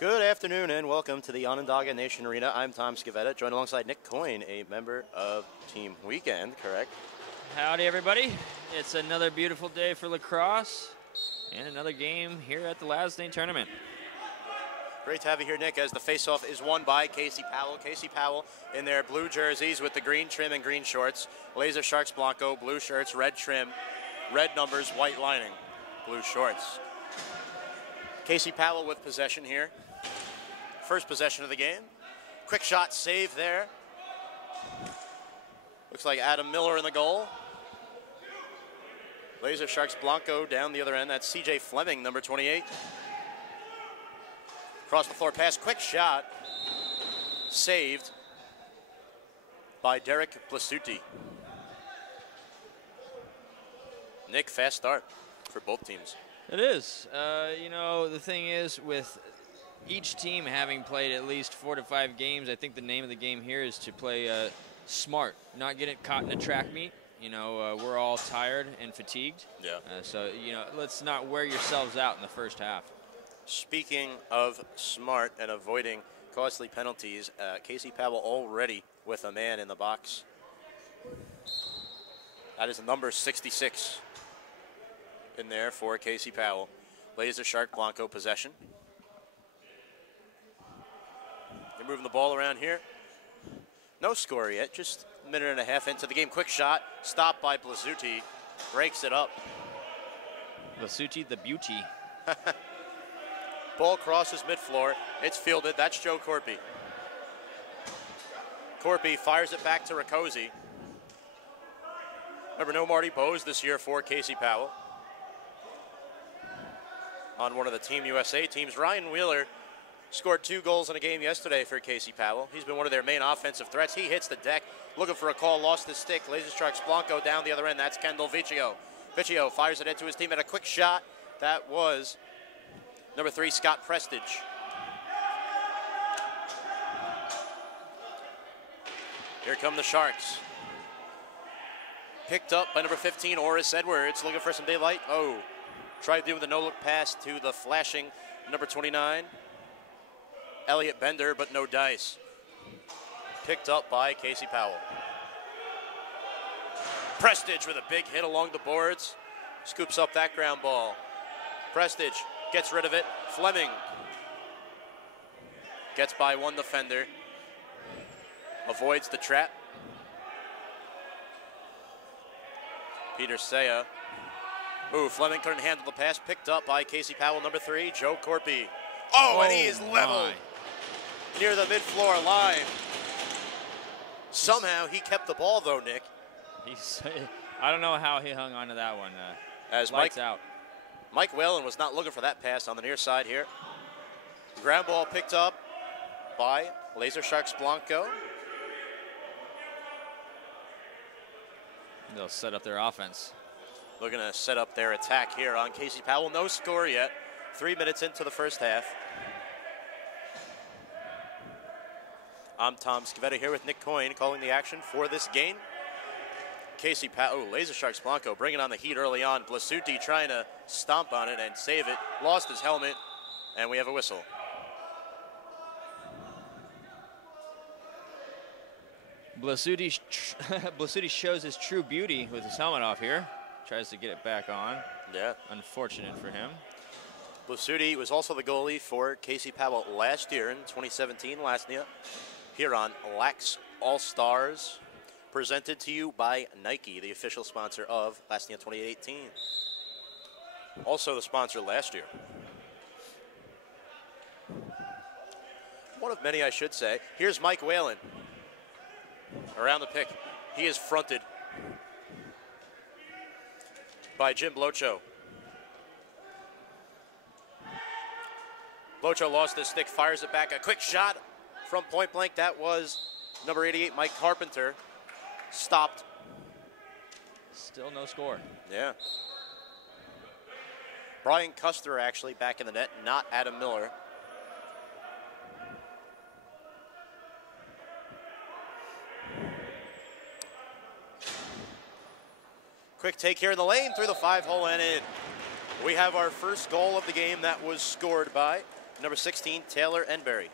Good afternoon and welcome to the Onondaga Nation Arena. I'm Tom Scavetta, joined alongside Nick Coyne, a member of Team Weekend, correct? Howdy, everybody. It's another beautiful day for lacrosse and another game here at the LASNAI tournament. Great to have you here, Nick, as the face-off is won by Casey Powell. Casey Powell in their blue jerseys with the green trim and green shorts. LaserSharks Blanco, blue shirts, red trim, red numbers, white lining, blue shorts. Casey Powell with possession here. First possession of the game. Quick shot save there. Looks like Adam Miller in the goal. LaserSharks Blanco down the other end. That's CJ Fleming, number 28. Across the floor pass, quick shot. Saved by Derek Blasutti. Nick, fast start for both teams. It is. You know, the thing is, with each team having played at least 4 to 5 games, I think the name of the game here is to play smart, not get it caught in a track meet. You know, we're all tired and fatigued. Yeah. So, you know, let's not wear yourselves out in the first half. Speaking of smart and avoiding costly penalties, Casey Powell already with a man in the box. That is number 66 in there for Casey Powell. LaserShark Blanco possession. They're moving the ball around here. No score yet, just a minute and a half into the game. Quick shot, stopped by Blasutti, breaks it up. Blasutti the beauty. Ball crosses mid-floor. It's fielded. That's Joe Corpy. Corpy fires it back to Riccozzi. Remember, no Marty Bose this year for Casey Powell. On one of the Team USA teams, Ryan Wheeler scored 2 goals in a game yesterday for Casey Powell. He's been one of their main offensive threats. He hits the deck, looking for a call, lost his stick. LaserSharks Blanco down the other end. That's Kendall Vicchio. Vicchio fires it into his team at a quick shot. That was number 3, Scott Prestige. Here come the Sharks. Picked up by number 15, Oris Edwards, looking for some daylight. Oh, tried to do with a no-look pass to the flashing number 29, Elliot Bender, but no dice. Picked up by Casey Powell. Prestige with a big hit along the boards. Scoops up that ground ball. Prestige gets rid of it. Fleming gets by one defender. Avoids the trap. Peter Saya. Ooh, Fleming couldn't handle the pass. Picked up by Casey Powell, number 3, Joe Corpy. Oh, and he is leveled near the mid-floor line. Somehow he kept the ball, though, Nick. I don't know how he hung on to that one. As lights out. Mike Whalen was not looking for that pass on the near side here. Ground ball picked up by LaserSharks Blanco. They'll set up their offense. Looking to set up their attack here on Casey Powell. No score yet. 3 minutes into the first half. I'm Tom Scavetta here with Nick Coyne calling the action for this game. Casey Powell, LaserSharks Blanco bringing on the heat early on. Blasutti trying to stomp on it and save it. Lost his helmet, and we have a whistle. Blasutti shows his true beauty with his helmet off here. Tries to get it back on. Yeah. Unfortunate for him. Blasutti was also the goalie for Casey Powell last year in 2017, LASNAI, here on LaxAllStars, presented to you by Nike, the official sponsor of LASNAI 2018. Also the sponsor last year. One of many, I should say. Here's Mike Whalen around the pick. He is fronted by Jim Blocho. Blocho lost his stick, fires it back. A quick shot from point blank. That was number 88, Mike Carpenter. Stopped. Still no score. Yeah. Brian Custer actually back in the net, not Adam Miller. Quick take here in the lane through the 5-hole and in. We have our first goal of the game that was scored by number 16, Taylor Enberry.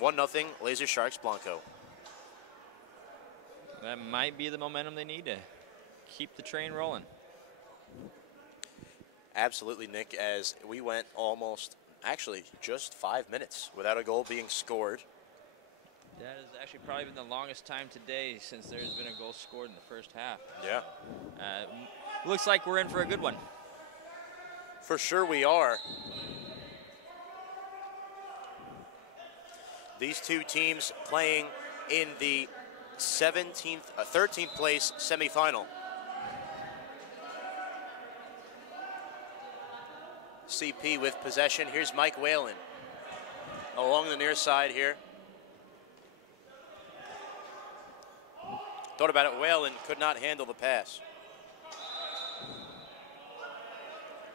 1-0, LaserSharks Blanco. That might be the momentum they need to keep the train rolling. Absolutely, Nick, as we went almost, actually, just 5 minutes without a goal being scored. That has actually probably been the longest time today since there's been a goal scored in the first half. Yeah. Looks like we're in for a good one. For sure we are. These two teams playing in the 13th place semifinal. CP with possession. Here's Mike Whalen along the near side here. Thought about it, Whalen could not handle the pass.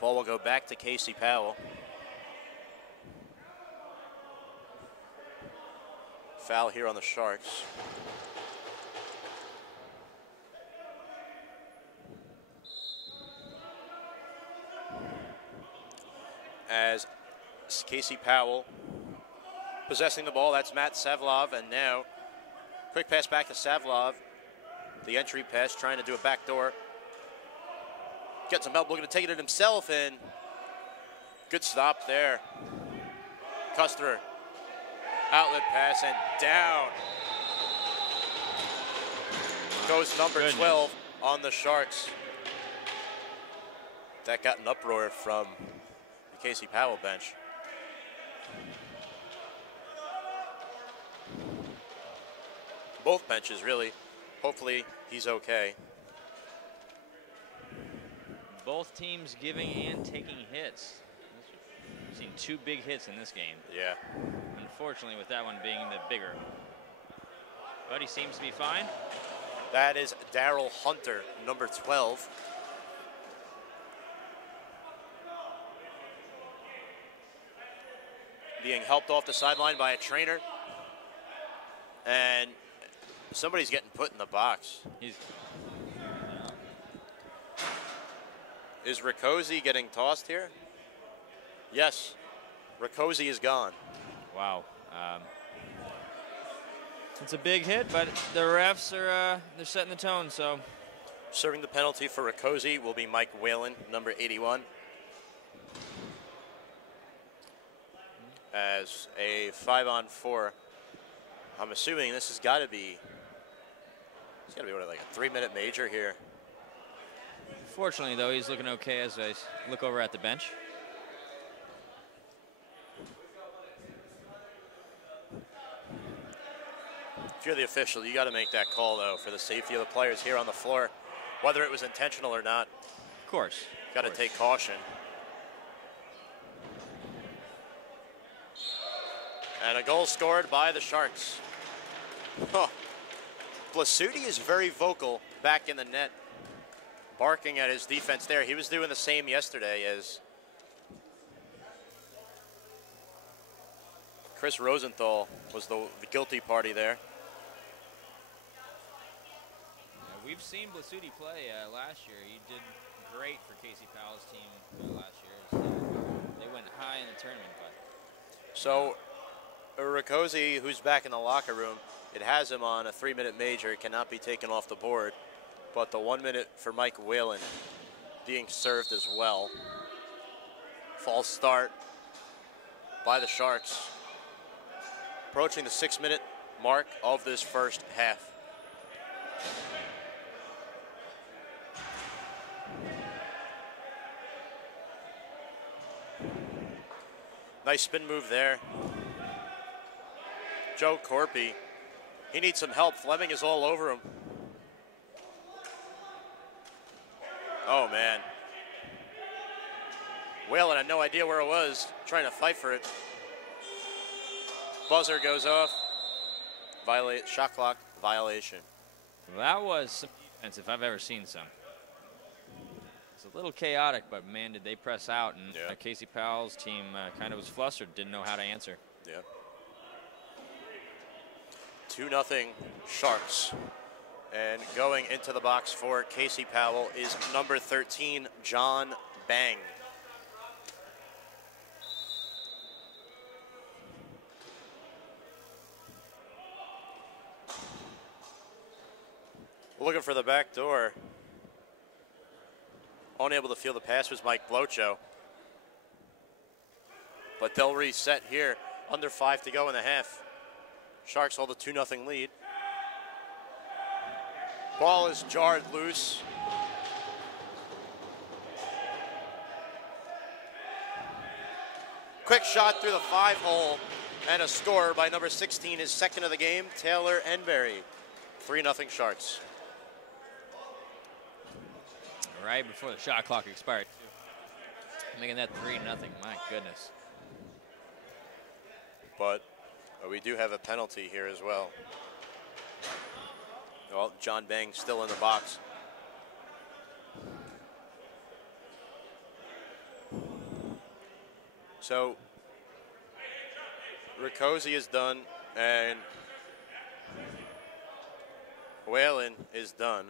Ball will go back to Casey Powell. Foul here on the Sharks. As Casey Powell possessing the ball, that's Matt Savlov, and now quick pass back to Savlov. The entry pass, trying to do a backdoor. Get some help, looking to take it in himself, and good stop there. Custer, outlet pass, and down goes number 12 on the Sharks. That got an uproar from the Casey Powell bench. Both benches, really. Hopefully, he's okay. Both teams giving and taking hits. We've seen 2 big hits in this game. Yeah. Unfortunately, with that one being the bigger. But he seems to be fine. That is Darryl Hunter, number 12. Being helped off the sideline by a trainer. And somebody's getting put in the box. Is Riccozzi getting tossed here? Yes. Riccozzi is gone. Wow. It's a big hit, but the refs are they're setting the tone, so. Serving the penalty for Riccozzi will be Mike Whalen, number 81. As a 5-on-4. I'm assuming this has got to be, what, like a 3-minute major here. Fortunately, though, he's looking okay as I look over at the bench. If you're the official, you got to make that call, though, for the safety of the players here on the floor, whether it was intentional or not. Of course. Got to take caution. And a goal scored by the Sharks. Huh. Blasutti is very vocal back in the net, barking at his defense there. He was doing the same yesterday as Chris Rosenthal was the guilty party there. Yeah, we've seen Blasutti play last year. He did great for Casey Powell's team last year. They went high in the tournament. But so Riccozzi, who's back in the locker room, it has him on a 3-minute major. It cannot be taken off the board. But the 1 minute for Mike Whalen being served as well. False start by the Sharks. Approaching the 6-minute mark of this first half. Nice spin move there. Joe Corpy, he needs some help. Fleming is all over him. Oh, man. Whalen had no idea where it was, trying to fight for it. Buzzer goes off. Shot clock violation. That was some defense if I've ever seen some. It's a little chaotic, but man, did they press out. And Casey Powell's team kind of was flustered, didn't know how to answer. Yeah. 2-0 Sharks. And going into the box for Casey Powell is number 13, John Bang. Looking for the back door. Unable to feel the pass was Mike Blocho. But they'll reset here. Under 5 to go in the half. Sharks hold a 2-0 lead. Ball is jarred loose. Quick shot through the 5-hole. And a score by number 16, his second of the game, Taylor Enberry. 3-0 Sharks. Right before the shot clock expired. Making that 3-0, my goodness. But we do have a penalty here as well. Well, John Bang still in the box. So, Riccozzi is done, and Whalen is done.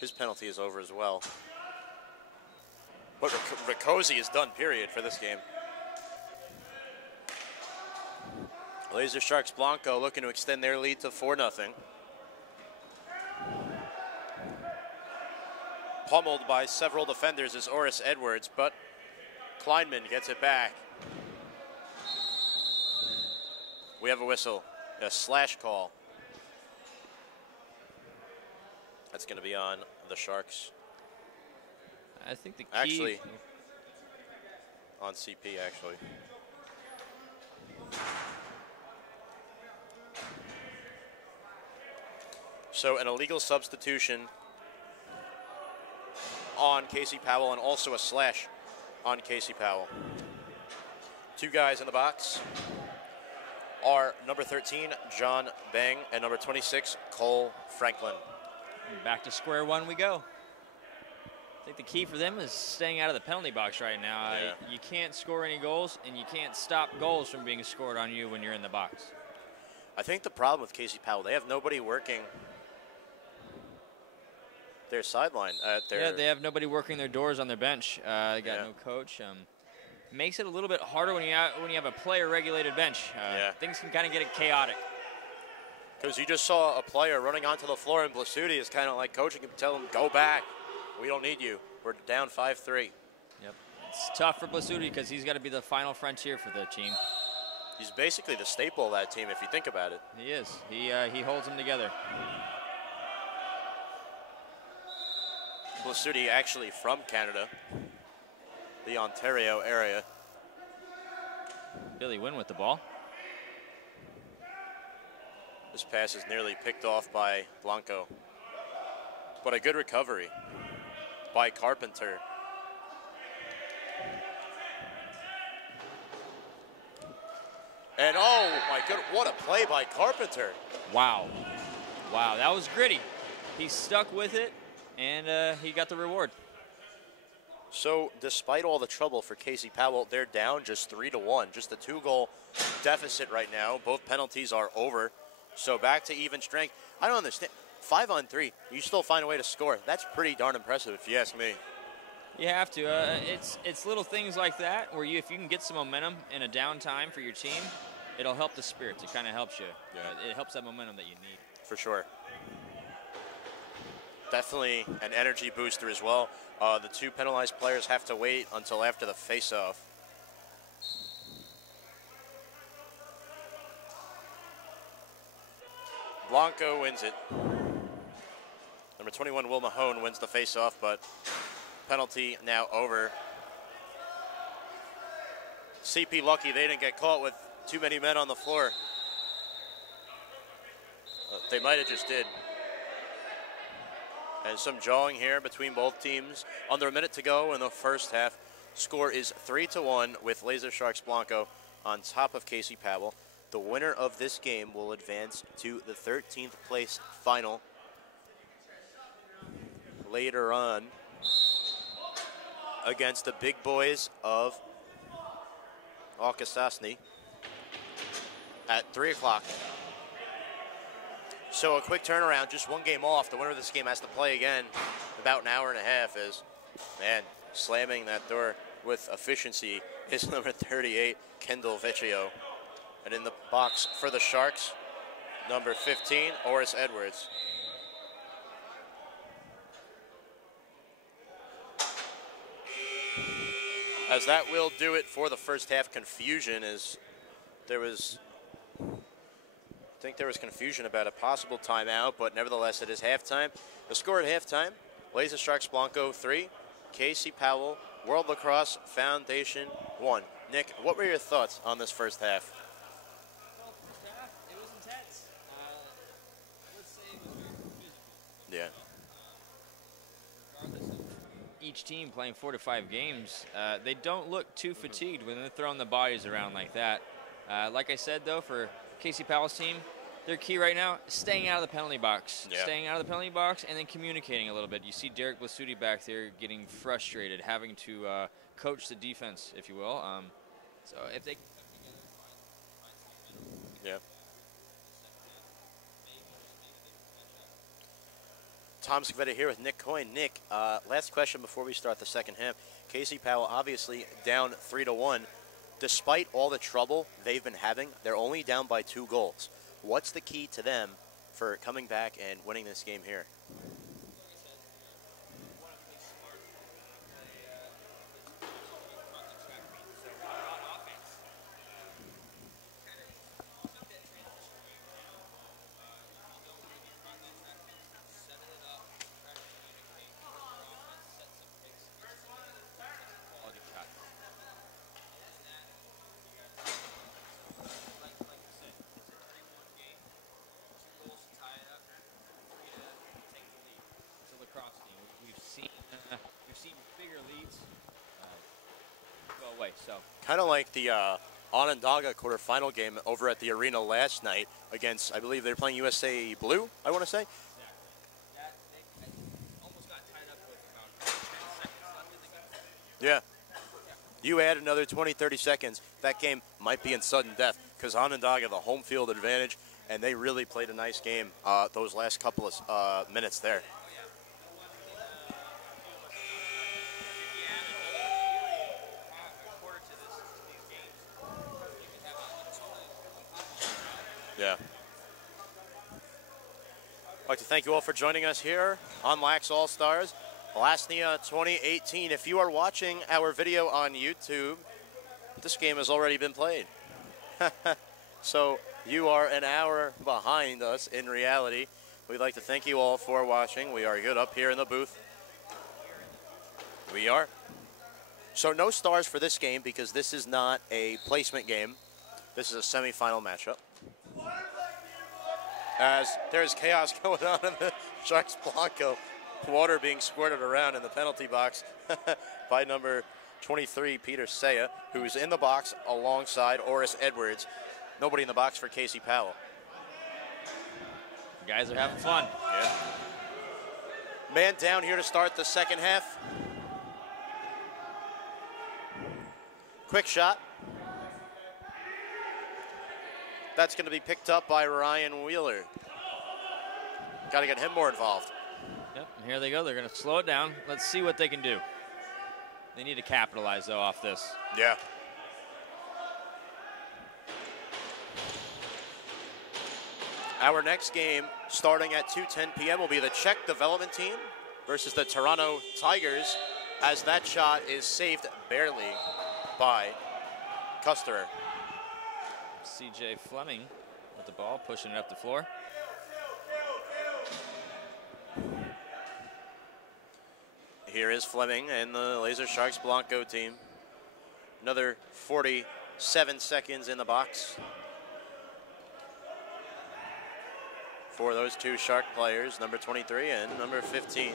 His penalty is over as well. But Riccozzi is done, period, for this game. LaserSharks Blanco looking to extend their lead to 4-0. Pummeled by several defenders is Oris Edwards, but Kleinman gets it back. We have a whistle, a slash call. That's going to be on the Sharks. I think the key... Actually, on CP, actually. So an illegal substitution on Casey Powell and also a slash on Casey Powell. Two guys in the box are number 13, John Bang, and number 26, Cole Franklin. Back to square one we go. I think the key for them is staying out of the penalty box right now. Yeah. You can't score any goals, and you can't stop goals from being scored on you when you're in the box. I think the problem with Casey Powell, they have nobody working their sideline. Yeah, they have nobody working their doors on their bench. They got no coach. Makes it a little bit harder when you have a player-regulated bench. Things can kind of get chaotic. Because you just saw a player running onto the floor, and Blasutti is kind of like coaching him, tell him, go back. We don't need you. We're down 5-3. Yep. It's tough for Blasutti because he's got to be the final frontier for the team. He's basically the staple of that team if you think about it. He is. He holds them together. Blasutti actually from Canada, the Ontario area. Billy Wynn with the ball. This pass is nearly picked off by Blanco. But a good recovery by Carpenter. And oh my God, what a play by Carpenter. Wow. Wow, that was gritty. He stuck with it, and he got the reward. So despite all the trouble for Casey Powell, they're down just 3-1. Just a 2-goal deficit right now. Both penalties are over. So back to even strength. I don't understand. 5-on-3, you still find a way to score. That's pretty darn impressive if you ask me. You have to. It's little things like that where if you can get some momentum in a downtime for your team, it'll help the spirits. It kind of helps you. It helps that momentum that you need. For sure. Definitely an energy booster as well. The two penalized players have to wait until after the face-off. Blanco wins it. Number 21, Will Mahone, wins the face-off, but penalty now over. CP lucky they didn't get caught with too many men on the floor. They might have just did. And some jawing here between both teams. Under a minute to go in the first half. Score is 3-1 with LaserSharks Blanco on top of Casey Powell. The winner of this game will advance to the 13th place final later on against the big boys of Akwesasne at 3 o'clock. So a quick turnaround, just one game off. The winner of this game has to play again about an hour and a half. As, man, slamming that door with efficiency is number 38, Kendall Vecchio. And in the box for the Sharks, number 15, Oris Edwards. As that will do it for the first half. Confusion is there was, I think there was confusion about a possible timeout, but nevertheless it is halftime. The score at halftime, LaserSharks Blanco 3, Casey Powell, World Lacrosse Foundation 1. Nick, what were your thoughts on this first half? Well, first half, it was intense. I would say it was very physical. Yeah. Regardless of each team playing 4 to 5 games, they don't look too fatigued when they're throwing the bodies around like that. Like I said, though, for Casey Powell's team, their key right now is staying out of the penalty box. Yeah. Staying out of the penalty box and then communicating a little bit. You see Derek Blasutti back there getting frustrated, having to coach the defense, if you will. So if they can come together and find some middle. Yeah. Tom Skveta here with Nick Coyne. Nick, last question before we start the second half. Casey Powell obviously down 3-1. Despite all the trouble they've been having, they're only down by 2 goals. What's the key to them for coming back and winning this game here? So kind of like the Onondaga quarterfinal game over at the arena last night against, I believe they're playing USA Blue, I want to say. exactly. They almost got tied up with about 10 seconds left in the game. Yeah. You add another 20, 30 seconds, that game might be in sudden death because Onondaga, the home field advantage, and they really played a nice game those last couple of minutes there. Yeah. I'd like to thank you all for joining us here on LaxAllStars, LASNAI 2018. If you are watching our video on YouTube, this game has already been played. So you are an hour behind us in reality. We'd like to thank you all for watching. We are good up here in the booth. We are. So no stars for this game because this is not a placement game. This is a semifinal matchup. As there's chaos going on in the Sharks Blanco. Water being squirted around in the penalty box by number 23, Peter Saya, who's in the box alongside Oris Edwards. Nobody in the box for Casey Powell. You guys are having fun. Yeah. Man down here to start the second half. Quick shot. That's going to be picked up by Ryan Wheeler. Got to get him more involved. Yep, and here they go. They're going to slow it down. Let's see what they can do. They need to capitalize, though, off this. Yeah. Our next game, starting at 2:10 p.m., will be the Czech development team versus the Toronto Tigers, as that shot is saved barely by Custer. C.J. Fleming with the ball, pushing it up the floor. Here is Fleming and the LaserSharks Blanco team. Another 47 seconds in the box for those two Shark players, number 23 and number 15,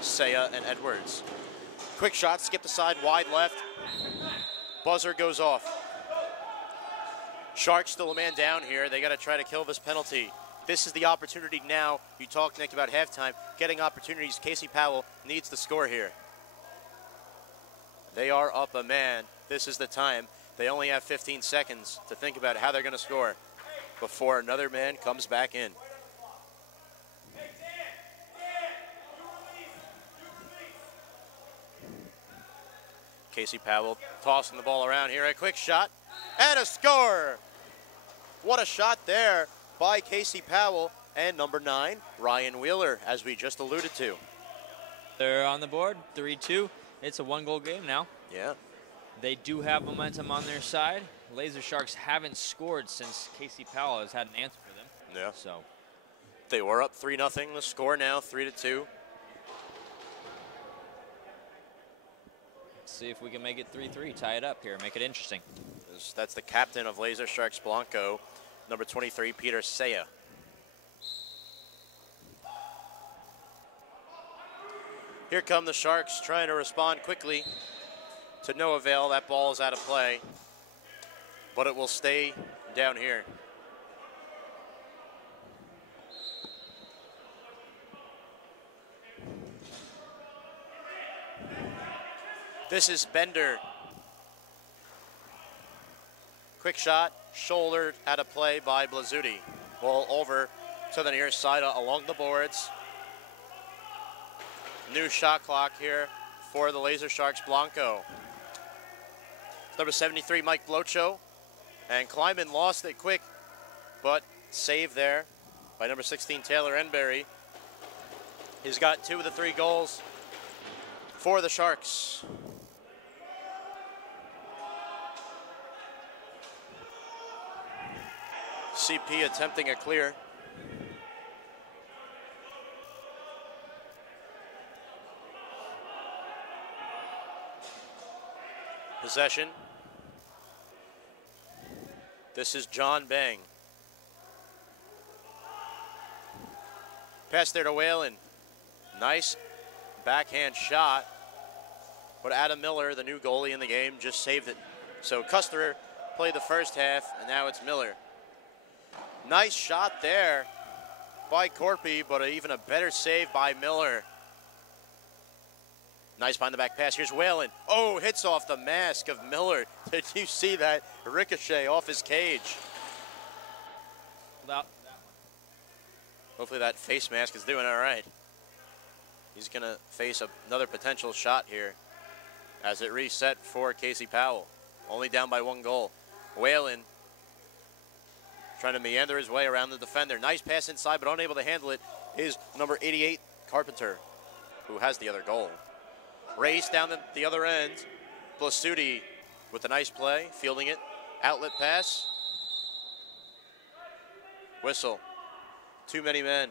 Saya and Edwards. Quick shot, skip the side, wide left. Buzzer goes off. Sharks still a man down here. They got to try to kill this penalty. This is the opportunity now. You talked, Nick, about halftime. Getting opportunities. Casey Powell needs the score here. They are up a man. This is the time. They only have 15 seconds to think about how they're going to score before another man comes back in. Casey Powell tossing the ball around here. A quick shot and a score. What a shot there by Casey Powell and number 9, Ryan Wheeler, as we just alluded to. They're on the board, 3-2. It's a one-goal game now. Yeah. They do have momentum on their side. LaserSharks haven't scored since Casey Powell has had an answer for them. Yeah. So they were up 3-0. The score now 3-2. Let's see if we can make it 3-3, tie it up here, make it interesting. That's the captain of LaserSharks Blanco, number 23, Peter Saya. Here come the Sharks trying to respond quickly to no avail. That ball is out of play, but it will stay down here. This is Bender. Quick shot, shouldered out of play by Blasutti. Ball over to the near side along the boards. New shot clock here for the LaserSharks Blanco. Number 73, Mike Blocho. And Kleiman lost it quick, but saved there by number 16, Taylor Enberry. He's got 2 of the 3 goals for the Sharks. CP attempting a clear. Possession. This is John Bang. Pass there to Whalen. Nice backhand shot. But Adam Miller, the new goalie in the game, just saved it. So Custer played the first half, and now it's Miller. Nice shot there by Corpy, but even a better save by Miller. Nice behind the back pass. Here's Whalen. Oh, hits off the mask of Miller. Did you see that ricochet off his cage? Hopefully that face mask is doing all right. He's going to face another potential shot here as it reset for Casey Powell. Only down by 1 goal. Whalen trying to meander his way around the defender. Nice pass inside, but unable to handle it is number 88, Carpenter, who has the other goal. Race down the other end. Blasutti with a nice play, fielding it. Outlet pass. Whistle. Too many men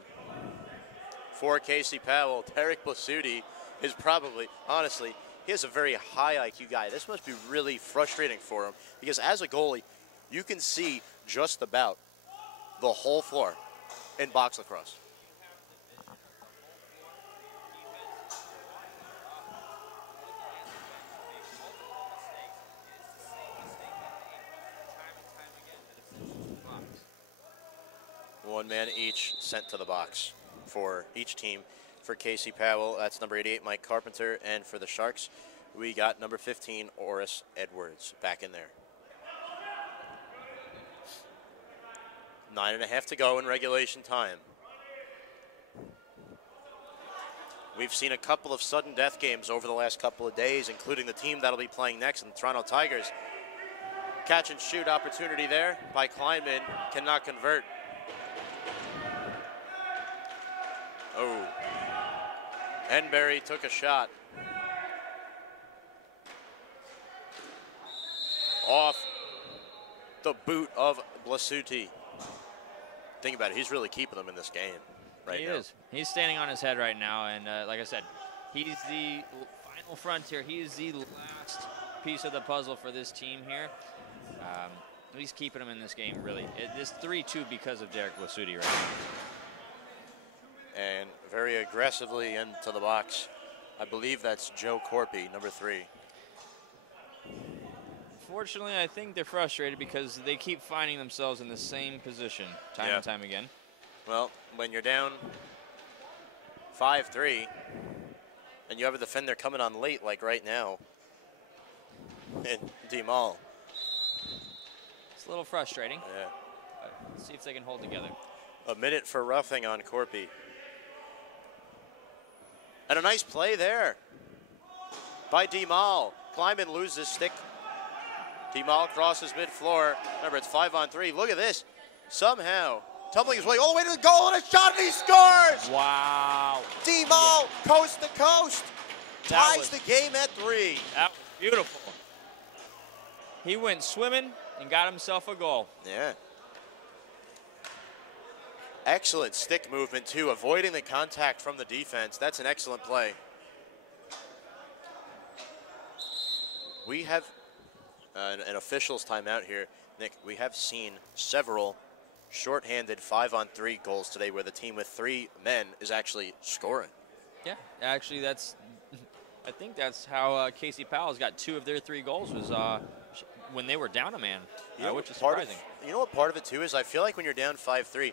for Casey Powell. Derek Blasutti is probably, honestly, he is a very high IQ guy. This must be really frustrating for him because as a goalie, you can see just about the whole floor in box lacrosse. One man each sent to the box for each team. For Casey Powell, that's number 88, Mike Carpenter. And for the Sharks, we got number 15, Oris Edwards, back in there. 9.5 to go in regulation time. We've seen a couple of sudden death games over the last couple of days, including the team that'll be playing next in the Toronto Tigers. Catch and shoot opportunity there by Kleinman, cannot convert. Oh, Enberry took a shot. Off the boot of Blasutti. Think about it, he's really keeping them in this game right now. He is. He's standing on his head right now, and like I said, he's the final frontier. He is the last piece of the puzzle for this team here. He's keeping them in this game, really. It's 3-2 because of Derek Blasutti right now. And very aggressively into the box. I believe that's Joe Corpy, number 3. Unfortunately, I think they're frustrated because they keep finding themselves in the same position time and time again. Well, when you're down 5-3 and you have a defender coming on late like right now, and D-Mall. It's a little frustrating. Yeah. But let's see if they can hold together. A minute for roughing on Corpy. And a nice play there by D-Mall. Kleiman loses stick. D-Mall crosses mid-floor. Remember, it's 5-on-3. Look at this. Somehow, tumbling his way all the way to the goal, and a shot, and he scores! Wow. D-Mall, coast to coast. ties the game at 3. That was beautiful. He went swimming and got himself a goal. Yeah. Excellent stick movement, too, avoiding the contact from the defense. That's an excellent play. We have an official's timeout here. Nick, we have seen several shorthanded 5-on-3 goals today where the team with 3 men is actually scoring. Yeah, actually, I think that's how Casey Powell's got 2 of their 3 goals was when they were down a man, which is surprising. You know what part of it, too, is I feel like when you're down 5-3,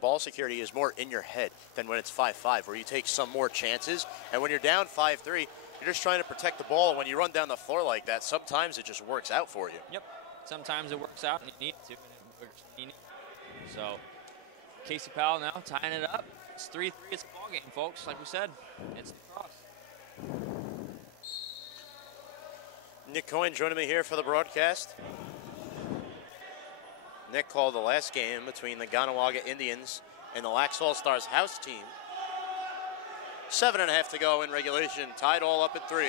ball security is more in your head than when it's 5-5, where you take some more chances. And when you're down 5-3, you're just trying to protect the ball. When you run down the floor like that, sometimes it just works out for you. Yep. Sometimes it works out and you need to, and it works when you need to. So, Casey Powell now tying it up. It's 3-3. It's a ball game, folks. Like we said, it's Lacrosse. Nick Coyne joining me here for the broadcast. Nick called the last game between the Ganawaga Indians and the LaxAllStars house team. 7.5 to go in regulation, tied all up at 3.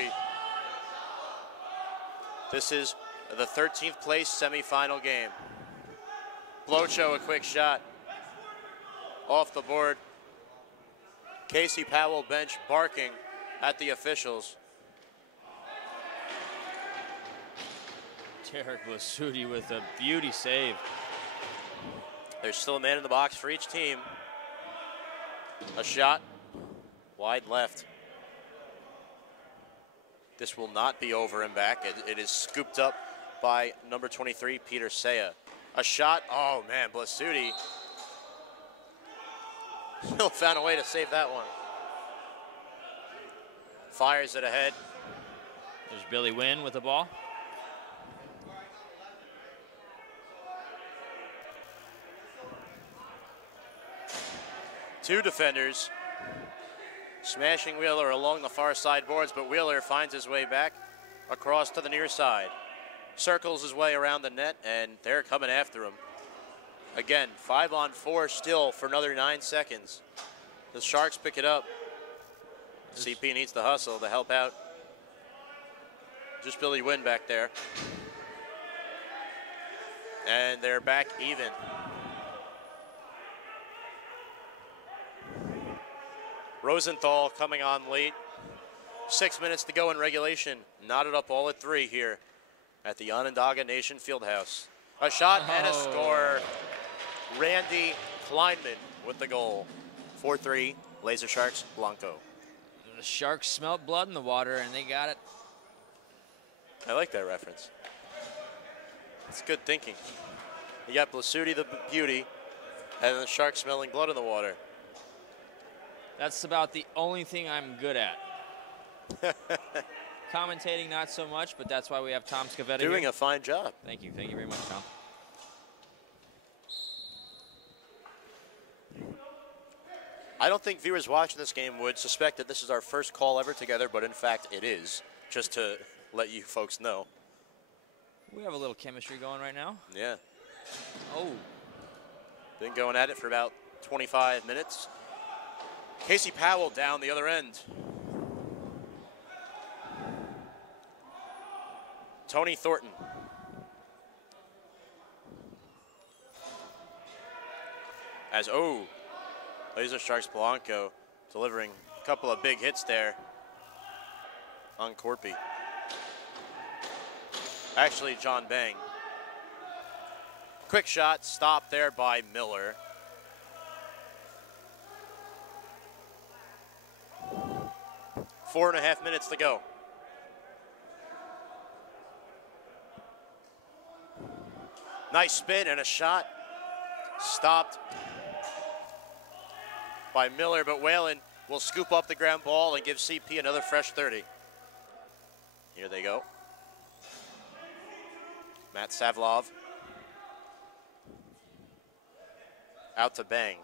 This is the 13th place semifinal game. Blocho, a quick shot off the board. Casey Powell bench barking at the officials. Derek Blasutti with a beauty save. There's still a man in the box for each team. A shot wide left. This will not be over and back. It is scooped up by number 23, Peter Saya. A shot. Oh, man, Blasutti still found a way to save that one. Fires it ahead. There's Billy Wynn with the ball. Two defenders smashing Wheeler along the far side boards, but Wheeler finds his way back across to the near side. Circles his way around the net, and they're coming after him. Again, 5-on-4 still for another 9 seconds. The Sharks pick it up. CP needs to hustle to help out. Just Billy Wynn back there. And they're back even. Rosenthal coming on late. 6 minutes to go in regulation. Knotted up all at 3 here at the Onondaga Nation Fieldhouse. A shot and a score. Randy Kleinman with the goal. 4-3, LaserSharks Blanco. The Sharks smelt blood in the water, and they got it. I like that reference. It's good thinking. You got Blasutti the beauty, and the Sharks smelling blood in the water. That's about the only thing I'm good at. Commentating, not so much, but that's why we have Tom Scavetta Doing here. a fine job. Thank you very much, Tom. I don't think viewers watching this game would suspect that this is our first call ever together, but in fact it is, just to let you folks know. We have a little chemistry going right now. Yeah. Oh. Been going at it for about 25 minutes. Casey Powell down the other end. Tony Thornton. As, LaserSharks Blanco delivering a couple of big hits there on Corpy. Actually, John Bang. Quick shot, stopped there by Miller. Four and a half minutes to go. Nice spin and a shot. Stopped by Miller, but Whalen will scoop up the ground ball and give CP another fresh 30. Here they go. Matt Savlov. Out to Bang.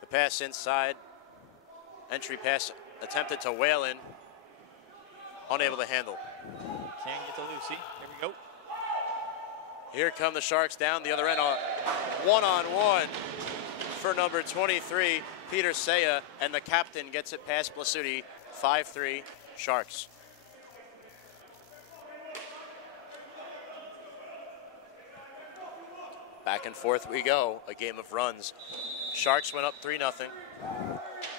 The pass inside. Entry pass attempted to Whalen. Unable to handle. Can't get to Lucy. Here we go. Here come the Sharks down the other end. One-on-one for number 23, Peter Saya, and the captain gets it past Blasutti 5-3 Sharks. Back and forth we go, a game of runs. Sharks went up 3-0.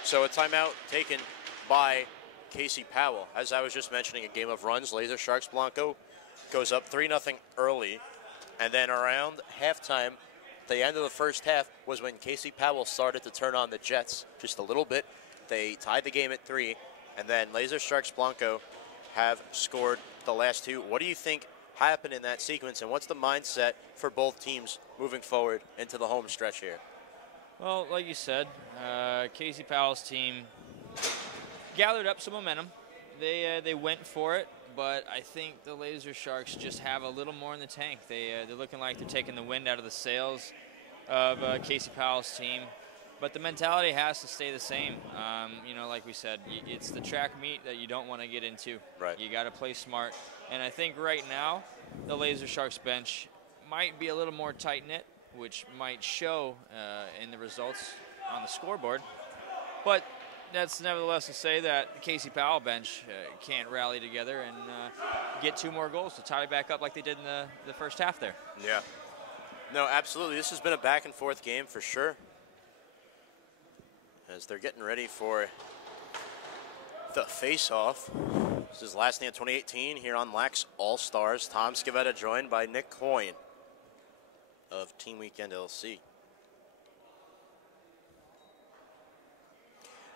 So a timeout taken by Casey Powell. As I was just mentioning, a game of runs. LaserSharks Blanco goes up 3-0 early. And then around halftime, the end of the first half was when Casey Powell started to turn on the Jets just a little bit. They tied the game at 3. And then LaserSharks Blanco have scored the last 2. What do you think happened in that sequence, and what's the mindset for both teams moving forward into the home stretch here? Well, like you said, Casey Powell's team gathered up some momentum. They went for it, but I think the LaserSharks just have a little more in the tank. They're looking like they're taking the wind out of the sails of Casey Powell's team. But the mentality has to stay the same. You know, like we said, it's the track meet that you don't want to get into. Right. You got to play smart. And I think right now, the LaserSharks bench might be a little more tight-knit, which might show in the results on the scoreboard. But that's nevertheless to say that the Casey Powell bench can't rally together and get 2 more goals to tie back up like they did in the first half there. Yeah. No, absolutely. This has been a back-and-forth game for sure, as they're getting ready for the face-off. This is LASNAI 2018 here on LaxAllStars. Tom Scavetta joined by Nick Coyne of Team Weekend LC.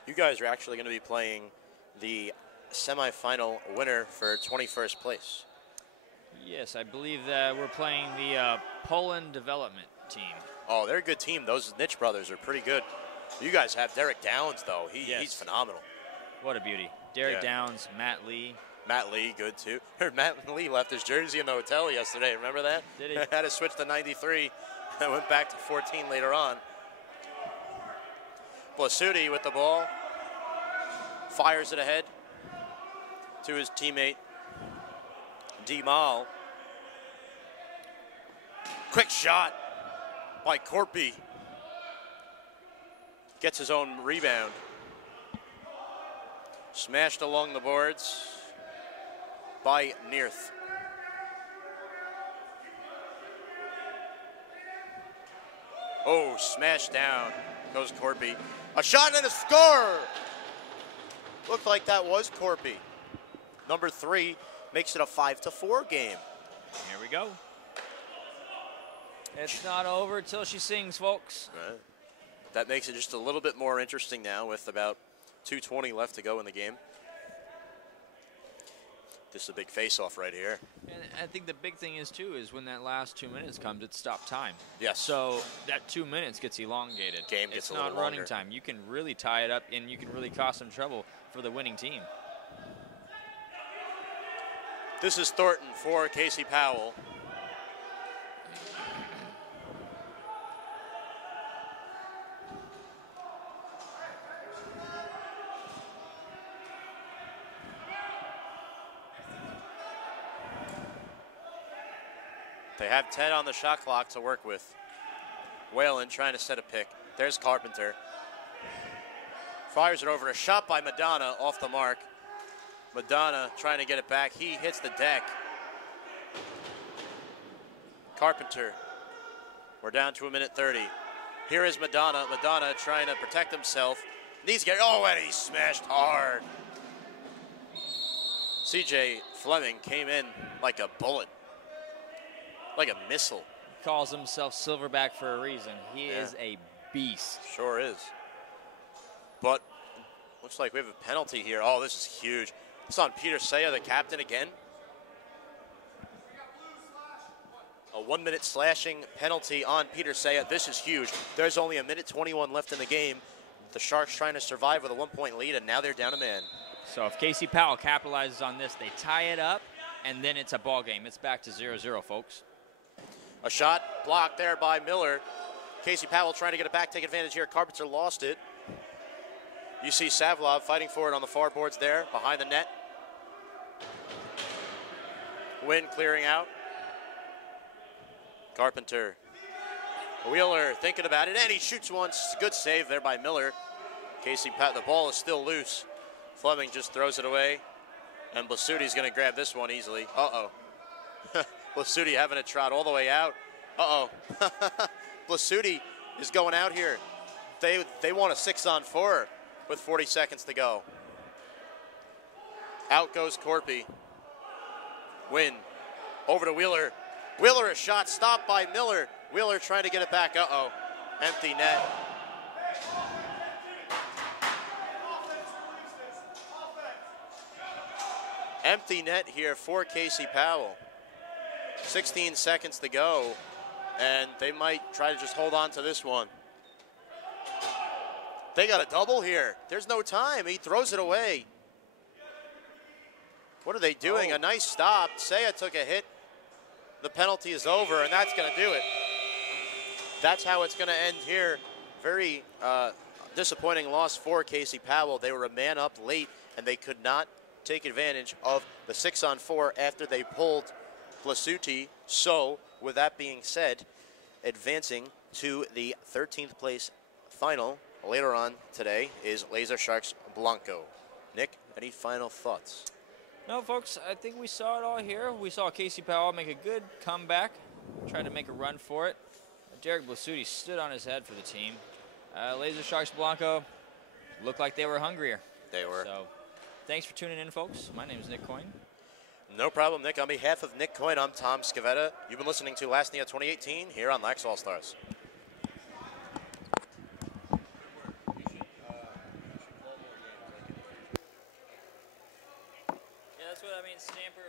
You guys are actually going to be playing the semifinal winner for 21st place. Yes, I believe that we're playing the Poland development team. Oh, they're a good team. Those Nitch brothers are pretty good. You guys have Derek Downs, though. He's phenomenal. What a beauty. Derek Downs, Matt Lee. Matt Lee, good too. Heard Matt Lee left his jersey in the hotel yesterday. Remember that? Did he? Had to switch to 93 and went back to 14 later on. Blasutti with the ball. Fires it ahead to his teammate, D-Mal. Quick shot by Corpy. Gets his own rebound. Smashed along the boards by Nearth. Oh, smashed down goes Corpy. A shot and a score! Looked like that was Corpy. Number 3 makes it a 5-4 game. Here we go. It's not over till she sings, folks. Right. That makes it just a little bit more interesting now with about 2:20 left to go in the game. This is a big face-off right here. And I think the big thing is, too, is when that last 2 minutes comes, it's stop time. Yes. So that 2 minutes gets elongated. Game gets a little It's not running longer. time. You can really tie it up, and you can really cause some trouble for the winning team. This is Thornton for Casey Powell. They have 10 on the shot clock to work with. Whalen trying to set a pick. There's Carpenter. Fires it over. A shot by Madonna off the mark. Madonna trying to get it back. He hits the deck. Carpenter. We're down to 1:30. Here is Madonna. Madonna trying to protect himself. Needs to get, oh, and he smashed hard. CJ Fleming came in like a bullet. Like a missile. Calls himself Silverback for a reason. He is a beast. Sure is. But looks like we have a penalty here. Oh, this is huge. It's on Peter Saya, the captain, again. A 1-minute slashing penalty on Peter Saya. This is huge. There's only 1:21 left in the game. The Sharks trying to survive with a 1-point lead, and now they're down a man. So if Casey Powell capitalizes on this, they tie it up, and then it's a ball game. It's back to 0-0, folks. A shot blocked there by Miller. Casey Powell trying to get it back, take advantage here. Carpenter lost it. You see Savlov fighting for it on the far boards there, behind the net. Wynn clearing out. Carpenter. Wheeler thinking about it, and he shoots once. Good save there by Miller. Casey Powell, the ball is still loose Fleming just throws it away, and Blasuti's going to grab this one easily. Uh-oh. Blasuti having a trot all the way out. Uh-oh. Blasuti is going out here. They want a 6-on-4 with 40 seconds to go. Out goes Corpy. Win. Over to Wheeler. Wheeler, a shot stopped by Miller. Wheeler trying to get it back. Uh-oh. Empty net. Empty net here for Casey Powell. 16 seconds to go, and they might try to just hold on to this one. They got a double here. There's no time. He throws it away. What are they doing? A nice stop. Saya took a hit. The penalty is over, and that's going to do it. That's how it's going to end here. Very disappointing loss for Casey Powell. They were a man up late, and they could not take advantage of the 6-on-4 after they pulled Blasuti. So, with that being said, advancing to the 13th place final later on today is LaserSharks Blanco. Nick, any final thoughts? No, folks, I think we saw it all here. We saw Casey Powell make a good comeback, trying to make a run for it. Derek Blasuti stood on his head for the team. LaserSharks Blanco looked like they were hungrier. They were. So, thanks for tuning in, folks. My name is Nick Coyne. No problem, Nick. On behalf of Nick Coyne, I'm Tom Scavetta. You've been listening to LASNAI 2018 here on LaxAllStars. Yeah, that's what I mean. Stamper.